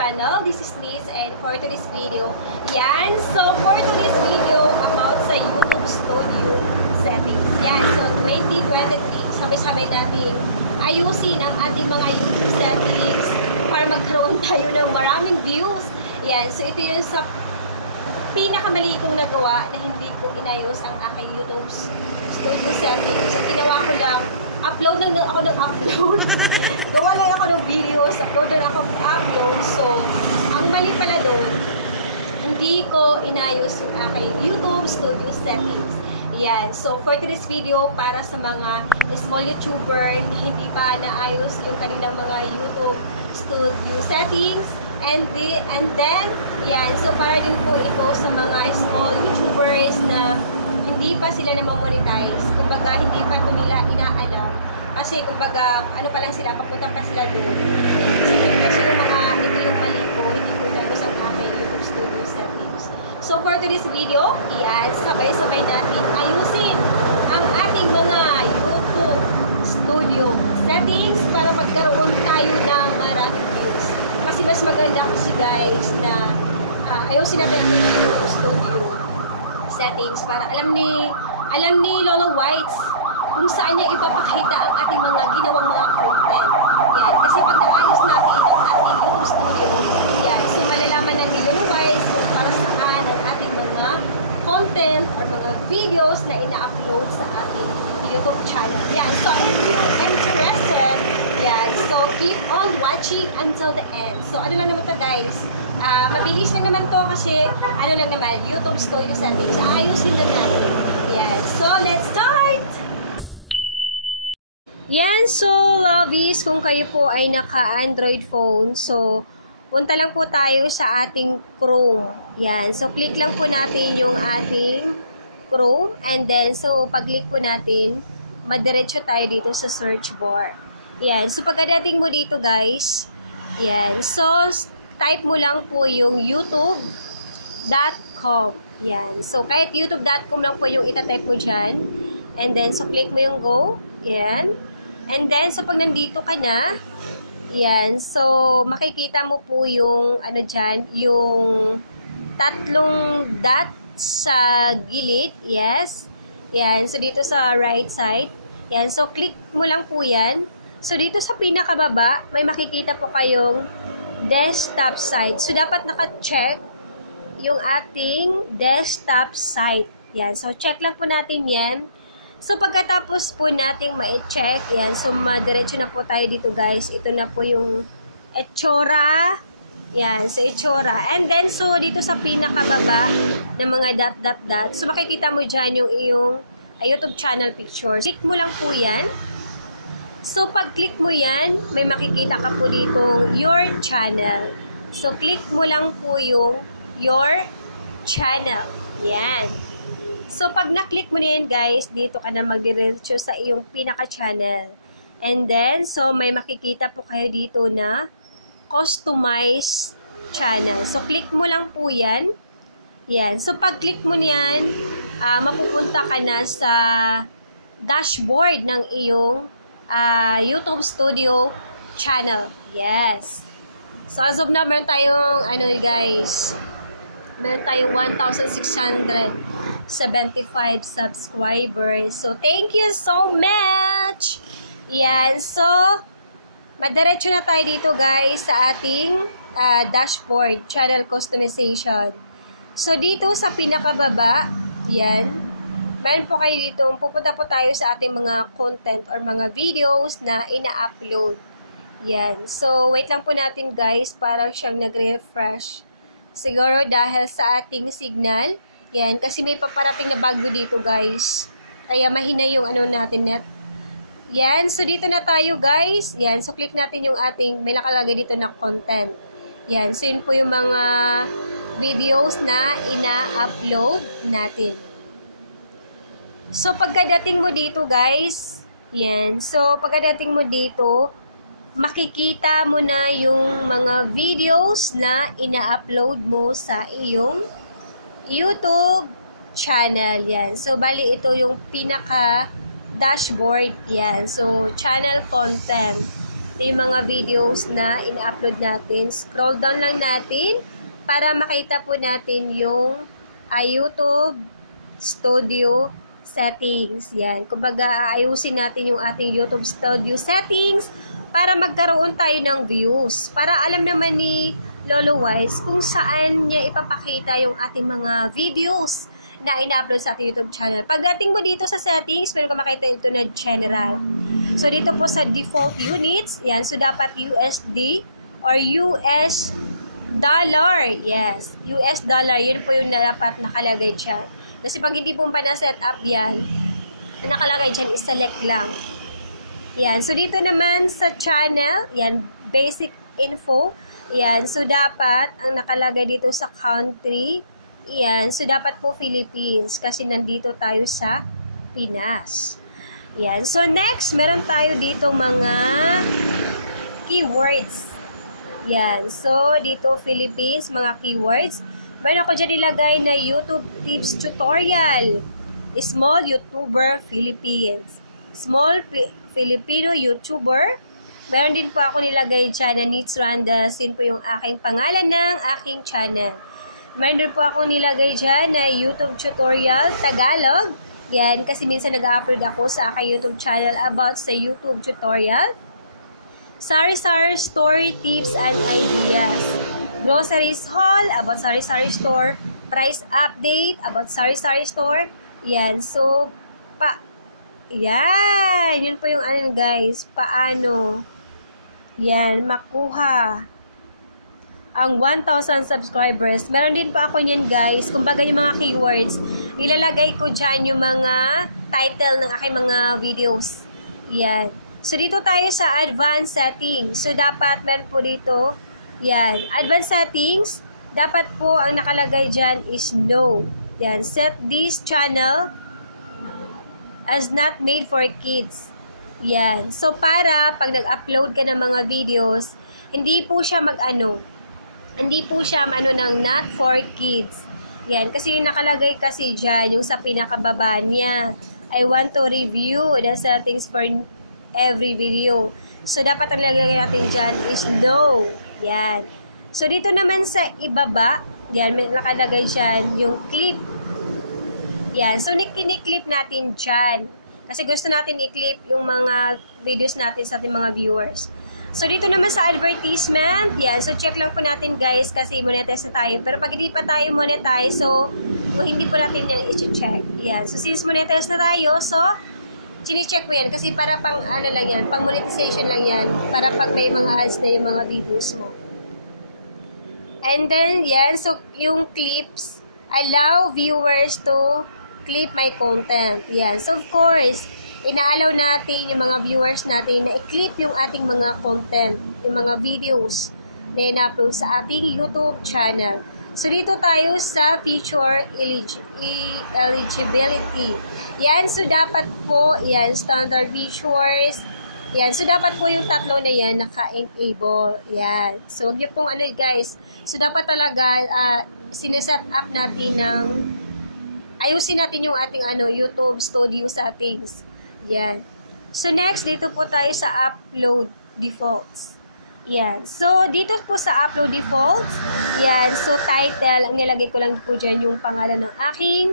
channel. This is Liz, and for today's video, yan. So, for today's video, about sa YouTube Studio settings. Yan. So, 2023, sabi-sabi natin ayusin ang ating mga YouTube settings para magkaroon tayo ng maraming views. Yan. So, ito yung sa pinakamali kong nagawa na hindi ko inayos ang aking YouTube Studio settings. So, ginawa ko lang, upload lang ako ng upload. Gawa lang ako ng videos, upload lang ako ng upload. So, ang mali pala doon, hindi ko inayos yung aking YouTube Studio settings. Yan. So, for today's video, para sa mga small YouTuber na hindi pa naayos yung kanilang mga YouTube Studio settings, and then, yan. So, para din po ito sa mga small YouTubers na hindi pa sila na monetize. Kumbaga, hindi pa ito nila inaalam. Kasi, kumbaga, ano pa lang sila, papunta pa sila doon. Kasi yung mga, ito yung mali ko, hindi ko inayos ang aking YouTube Studio settings. So, for today's video, yan, sabay-sabay natin ayusin ang ating mga YouTube Studio settings para magkaroon tayo ng maraming views. Kasi mas maganda kasi guys na ayusin natin ang YouTube Studio settings para alam ni Lolo Whites kung saan niya ipapakita ang ating mga ginawang mga content. Yan. Kasi pag naayos natin ang ating YouTube Studio, yan. So, malalaman na ni Lolo Whites para saan ang ating mga content or mga videos na ina-upload sa ating YouTube channel. Yan. So, if you're interested, yan. So, keep on watching until the end. So, ano lang naman ito guys? Mabilis lang naman to kasi, ano lang naman, YouTube Studio settings. Ayusin lang natin. Yan. So, let's start! Yan. So, lovies, kung kayo po ay naka-Android phone, so, punta lang po tayo sa ating Chrome. Yan. So, click lang po natin yung ating Chrome. And then, so, pag-click po natin, madiretso tayo dito sa search bar. Yan. So, pagkadating mo dito, guys, yan. So, type mo lang po yung youtube.com. Yan. So, kahit youtube.com lang po yung itatype mo dyan. And then, so, click mo yung go. Yan. And then, so, pag nandito ka na, yan. So, makikita mo po yung, ano dyan, yung tatlong dot sa gilid. Yes. Yan. So, dito sa right side. Yan. So, click mo lang po yan. So, dito sa pinakababa, may makikita po kayong desktop site. So, dapat naka-check yung ating desktop site. Yan. So, check lang po natin yan. So, pagkatapos po nating ma-check, yan. So, madiretso na po tayo dito, guys. Ito na po yung itsura. Yan. So, itsura. And then, so, dito sa pinakababa ng mga dot. So, makikita mo dyan yung iyong YouTube channel pictures. Click mo lang po yan. So, pag-click mo yan, may makikita ka po dito, your channel. So, click mo lang po yung your channel. Yan. So, pag na-click mo na yan, guys, dito ka na mag-diretso sa iyong pinaka-channel. And then, so, may makikita po kayo dito na customize channel. So, click mo lang po yan. Yan. So, pag-click mo niyan, mapupunta ka na sa dashboard ng iyong YouTube Studio channel. Yes. So, as of now, meron tayong, ano guys, meron tayong 1,675 subscribers. So, thank you so much! Yan. So, madiretso na tayo dito, guys, sa ating dashboard, channel customization. So, dito sa pinakababa, yan, meron po kayo dito, pupunta po tayo sa ating mga content or mga videos na ina-upload. Yan. So, wait lang po natin guys, para siyang nag-refresh. Siguro dahil sa ating signal. Yan. Kasi may paparating na bago dito guys. Kaya mahina yung ano natin net. Yan. So, dito na tayo guys. Yan. So, click natin yung ating, may nakalagay dito na content. Yan. So, yun po yung mga videos na ina-upload natin. So, pagkadating mo dito, guys, yan. So, pagkadating mo dito, makikita mo na yung mga videos na ina-upload mo sa iyong YouTube channel. Yan. So, bali ito yung pinaka-dashboard. Yan. So, channel content. Ito yung mga videos na ina-upload natin. Scroll down lang natin para makita po natin yung YouTube Studio settings. Yan. Kumbaga, ayusin natin yung ating YouTube Studio settings para magkaroon tayo ng views. Para alam naman ni Lolo Wise kung saan niya ipapakita yung ating mga videos na ina-upload sa ating YouTube channel. Pagdating mo dito sa settings, pwede ka makita ito na general. So, dito po sa default units, yan. So, dapat USD or US dollar. Yes. US dollar. Yun po yung dapat nakalagay dyan. Kasi pag hindi po pa na-set up yan, nakalagay dyan is select lang. Yan. So, dito naman sa channel, yan, basic info. Yan. So, dapat, ang nakalagay dito sa country, yan. So, dapat po Philippines kasi nandito tayo sa Pinas. Yan. So, next, meron tayo dito mga keywords. Yan. So, dito Philippines, mga keywords. Meron ko dyan ilagay na YouTube tips tutorial. Small YouTuber Philippines. Small Filipino YouTuber. Meron din po ako nilagay dyan na Nits Randas. Yun po yung aking pangalan ng aking channel. Meron din po ako nilagay dyan na YouTube tutorial Tagalog. Yan, kasi minsan nag-upload ako sa aking YouTube channel about sa YouTube tutorial. Sari-sari story tips and ideas. Groceries haul about sari-sari store. Price update about sari-sari store. Yan. So, yan. Yun po yung ano guys. Paano? Yan. Makuha ang 1,000 subscribers. Meron din pa ako yan guys. Kumbaga yung mga keywords. Ilalagay ko dyan yung mga title ng aking mga videos. Yan. So, dito tayo sa advanced settings. So, dapat meron po dito. Yan. Advanced settings. Dapat po ang nakalagay dyan is no. Yan. Set this channel as not made for kids. Yan. So, para pag nag-upload ka ng mga videos, hindi po siya hindi po siya ng not for kids. Yan. Kasi yung nakalagay kasi dyan, yung sa pinakababa niya, I want to review the settings for every video. So, dapat ang lalagay natin dyan is no. Yan. So, dito naman sa ibaba, yan, may nakalagay dyan yung clip. Yan. So, kiniklip natin dyan. Kasi gusto natin i-clip yung mga videos natin sa ating mga viewers. So, dito naman sa advertisement, yan. So, check lang po natin guys kasi monetize na tayo. Pero pag hindi pa tayo monetize, so, hindi po natin yan i-check. Yan. So, since monetize na tayo, so, chine-check mo yan kasi para pang lang yan, pang monetization lang yan. Para pag may mga ads na yung mga videos mo. And then, yan. So, yung clips, allow viewers to clip my content. Yan. So, of course, inaalaw natin yung mga viewers natin na i-clip yung ating mga content, yung mga videos na in-upload sa ating YouTube channel. So, dito tayo sa feature eligibility. Yan. So, dapat po, yan, standard features. Yan. So, dapat po yung tatlo na yan naka-enable. Yan. So, yun pong guys. So, dapat talaga sineset up natin ng ayusin natin yung ating YouTube Studio settings. Yan. So, next, dito po tayo sa upload defaults. Yan. So, dito po sa upload defaults, yan. So, title, ang nilagay ko lang po dyan yung pangalan ng aking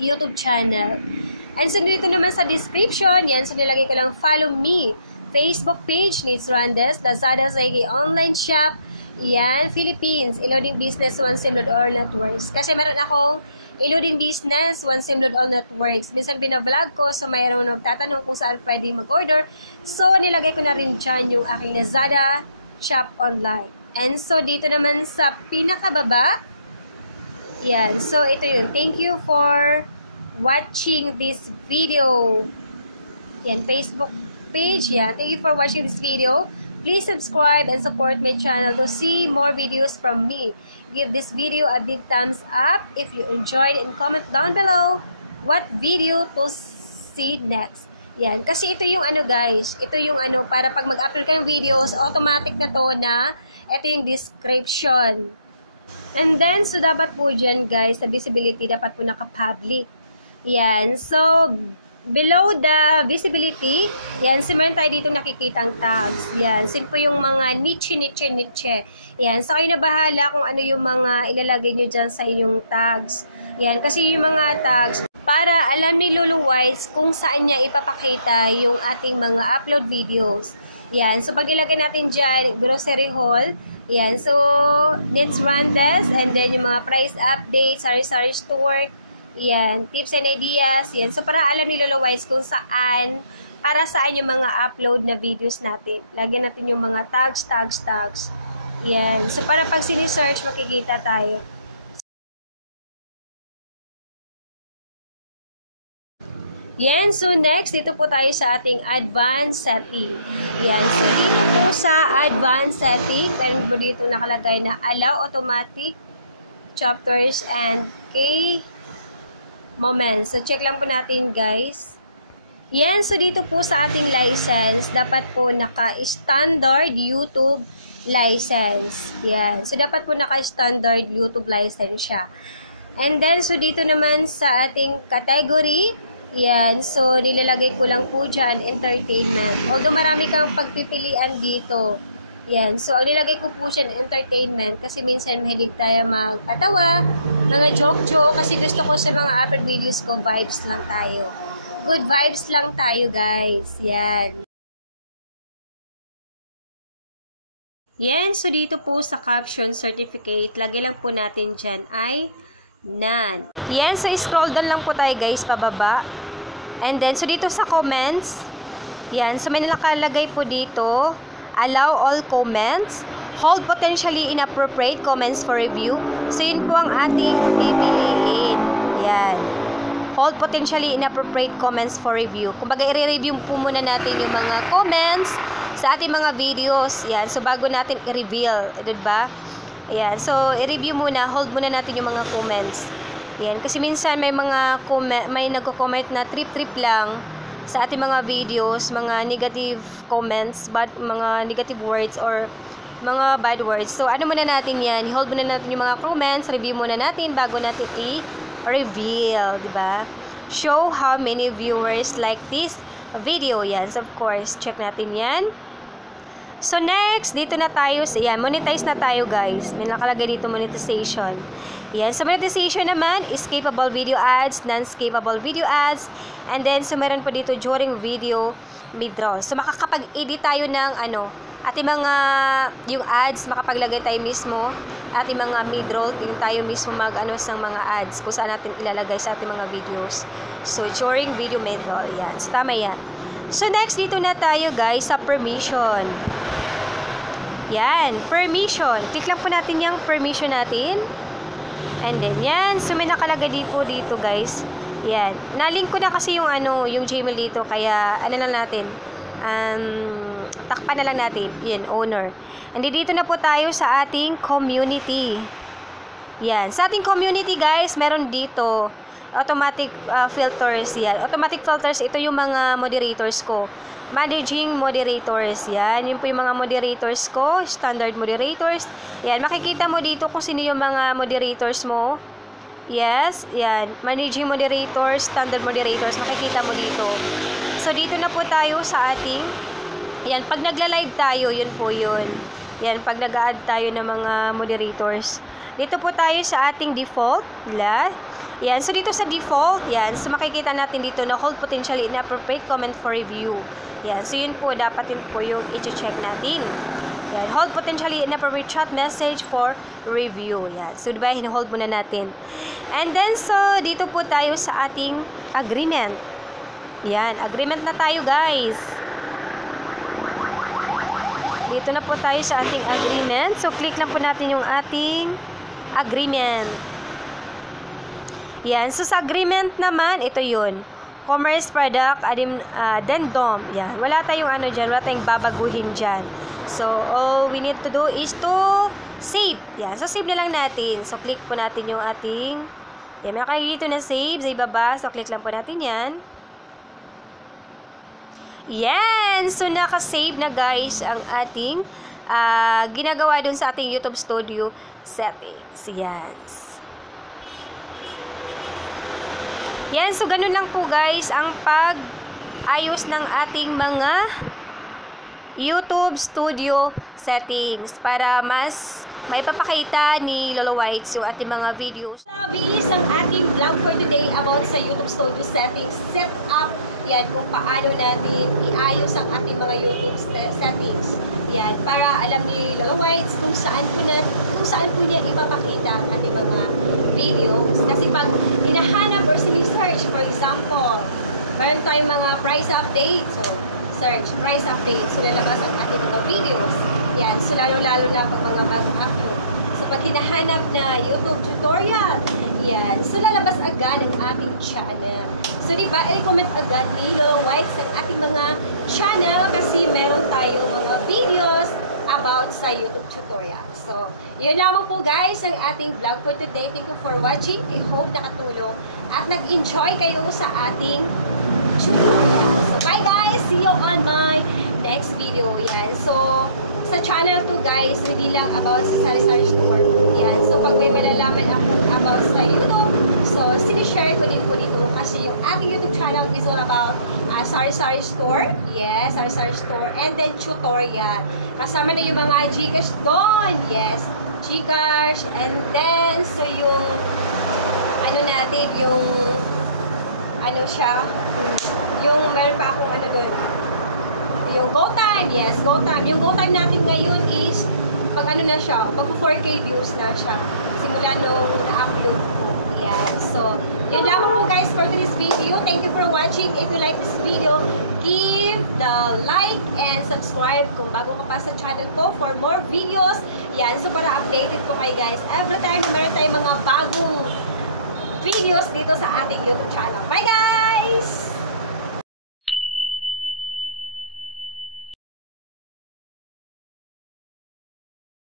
YouTube channel. And so, dito naman sa description, yan. So, nilagay ko lang, follow me. Facebook page, Nits Randas, Lazada, Zaigi, online shop, yan, Philippines, Iloding Business, One SIM Load All Networks. Kasi meron akong Iloding Business, One SIM Load All Networks. Minsan binavlog ko, so mayroon nagtatanong kung saan pwede mag-order. So, nilagay ko na rin dyan yung aking Lazada shop online. And so, dito naman sa pinakababa, yan. So, ito yun. Thank you for watching this video. Yan, Facebook page. Yan. Thank you for watching this video. Please subscribe and support my channel to see more videos from me. Give this video a big thumbs up if you enjoyed and comment down below what video to see next. Yan. Kasi ito yung guys. Ito yung para pag mag-upload ka ng videos, automatic na to na ito yung description. And then, so dapat po dyan guys, sa visibility, dapat po naka-public. Yan. So, below the visibility, yan, so meron tayo dito nakikita ang tags. Yan, so po yung mga niche. Yan, so kayo na bahala kung ano yung mga ilalagay nyo dyan sa inyong tags. Yan, kasi yung mga tags, para alam ni Lulu Wise kung saan niya ipapakita yung ating mga upload videos. Yan, so pag ilagay natin dyan, grocery haul, yan, so let's run this, and then yung mga price updates, sari-sari store, yan, tips and ideas, yan. So, para alam ni Lolo Wise kung saan, para saan yung mga upload na videos natin. Lagyan natin yung mga tags. Yan. So, para pag sini-search, makikita tayo. Yan. So, next, dito po tayo sa ating advanced setting. Yan. So, dito po sa advanced setting, meron po dito nakalagay na allow automatic chapters and moments. So, check lang po natin, guys. Yan. So, dito po sa ating license, dapat po naka-standard YouTube license. Yan. So, dapat po naka-standard YouTube license siya. And then, so, dito naman sa ating category, yan. So, nilalagay ko lang po dyan, entertainment. Although, marami kang pagpipilian dito. Yan. So, ang nilagay ko po siya entertainment kasi minsan mahilig tayo magtatawa, mga joke-joke, kasi gusto ko sa mga upload videos ko, vibes lang tayo. Good vibes lang tayo, guys. Yan. Yan. So, dito po sa caption certificate, lagay lang po natin dyan ay none. Yan. So, scroll down lang po tayo, guys, pababa. And then, so dito sa comments, yan. So, may nakalagay po dito, allow all comments, hold potentially inappropriate comments for review. So, yun po ang ating pipiliin. Yan. Hold potentially inappropriate comments for review. Kumbaga, i-review po muna natin yung mga comments sa ating mga videos. Yan. So, bago natin i-reveal. Diba? Yan. So, i-review muna. Hold muna natin yung mga comments. Yan. Kasi minsan may mga may nagko-comment na trip-trip lang sa ating mga videos, mga negative comments, mga negative words or mga bad words. So, ano muna natin yan? Hold muna natin yung mga comments, review muna natin bago natin i-reveal, diba? Show how many viewers like this video. Yan. So, of course, check natin yan. So, next, dito na tayo. Yan, monetize na tayo, guys. May nakalagay dito, monetization. Yan. So, monetization naman, escapable video ads, non-escapable video ads, and then, so, meron po dito during video withdrawal. So, makakapag-edit tayo ng, ating mga, yung ads, makapaglagay tayo mismo, ating mga mid-roll, yung tayo mismo sa mga ads, kung saan natin ilalagay sa ating mga videos. So, during video mid-roll, yan. So, tama yan. So, next, dito na tayo, guys, sa permission. Yan, permission. Click lang po natin yung permission natin. And then, yan. So, may nakalagay dito, guys. Yan. Nalink ko na kasi yung, yung Gmail dito. Kaya, lang natin. Takpan na lang natin. Yan, owner. And then, dito na po tayo sa ating community. Yan. Sa ating community, guys, meron dito automatic filters. Yan. Automatic filters, ito yung mga moderators ko. Managing moderators. Yan. Yun po yung mga moderators ko. Standard moderators. Yan. Makikita mo dito kung sino yung mga moderators mo. Yes. Yan. Managing moderators, standard moderators. Makikita mo dito. So, dito na po tayo sa ating, yan. Pag nagla-live tayo, yun po yun. Yan. Pag nag-add tayo ng mga moderators. Dito po tayo sa ating default. Yan. So, dito sa default, yan. So, makikita natin dito na hold potentially inappropriate comment for review. Yan. So, yun po, dapat yun po yung i-check natin. Yan. Hold potentially inappropriate chat message for review. Yan. So, diba, hina-hold muna natin. And then, so, dito po tayo sa ating agreement. Yan. Agreement na tayo, guys. Dito na po tayo sa ating agreement. So, click lang po natin yung ating agreement. Yan. So, sa agreement naman, ito yun. Commerce product, addendum. Yan. Wala tayong dyan. Wala tayong babaguhin dyan. So, all we need to do is to save. Yan. So, save na lang natin. So, click po natin yung ating, yan. May nakikita na save sa ibaba. So, click lang po natin yan. Yan. So, naka-save na, guys, ang ating ginagawa dun sa ating YouTube Studio settings. Yan. Yan, so ganun lang po guys ang pag-ayos ng ating mga YouTube Studio settings para mas maipapakita ni Lolo Whites yung ating mga videos. Labis ang ating vlog for today about sa YouTube Studio settings. Set up yan kung paano natin iayos ang ating mga YouTube settings. Yan, para alam ni Lolo Whites kung saan po niya ipapakita ang ating mga videos. Kasi pag hinahanap or search, for example, meron tayong mga price update. So, search, price update. So, lalabas ang ating mga videos. Yan. So, lalo-lalo na pag mga bagong upload. So, pag hinahanap na YouTube tutorial, yan. So, lalabas agad ang ating channel. So, di ba, i-comment agad ni Lolo Whites ang ating mga channel kasi meron tayong mga videos about sa YouTube tutorial. So, yun lamang po guys ang ating vlog for today. Thank you for watching. I hope nakatulong at nag-enjoy kayo sa ating tutorial. So, bye guys! See you on my next video. Yan. So, sa channel to guys, hindi lang about sa Sari-Sari Store. Yan. So, pag may malalaman ako about sa YouTube, so, sinishare ko din po dito kasi yung ating YouTube channel is all about Sari-Sari Store. Yes, Sari-Sari Store. And then, tutorial. Kasama na yung mga Gcash doon. Yes, Gcash. And then, so yung ano natin, yung ano siya, yung meron pa akong ano doon, yung GoTime, yes, GoTime. Yung GoTime natin ngayon is, pag ano na siya, pag 4K views na siya, simula nung na-upload ko. Yan, so, yun lamang po guys for this video. Thank you for watching. If you like this video, give the like and subscribe kung bago ka pa sa channel ko for more videos. Yan, so para updated po kayo guys. Every time, meron tayong mga bagong videos dito sa ating YouTube channel. Bye guys!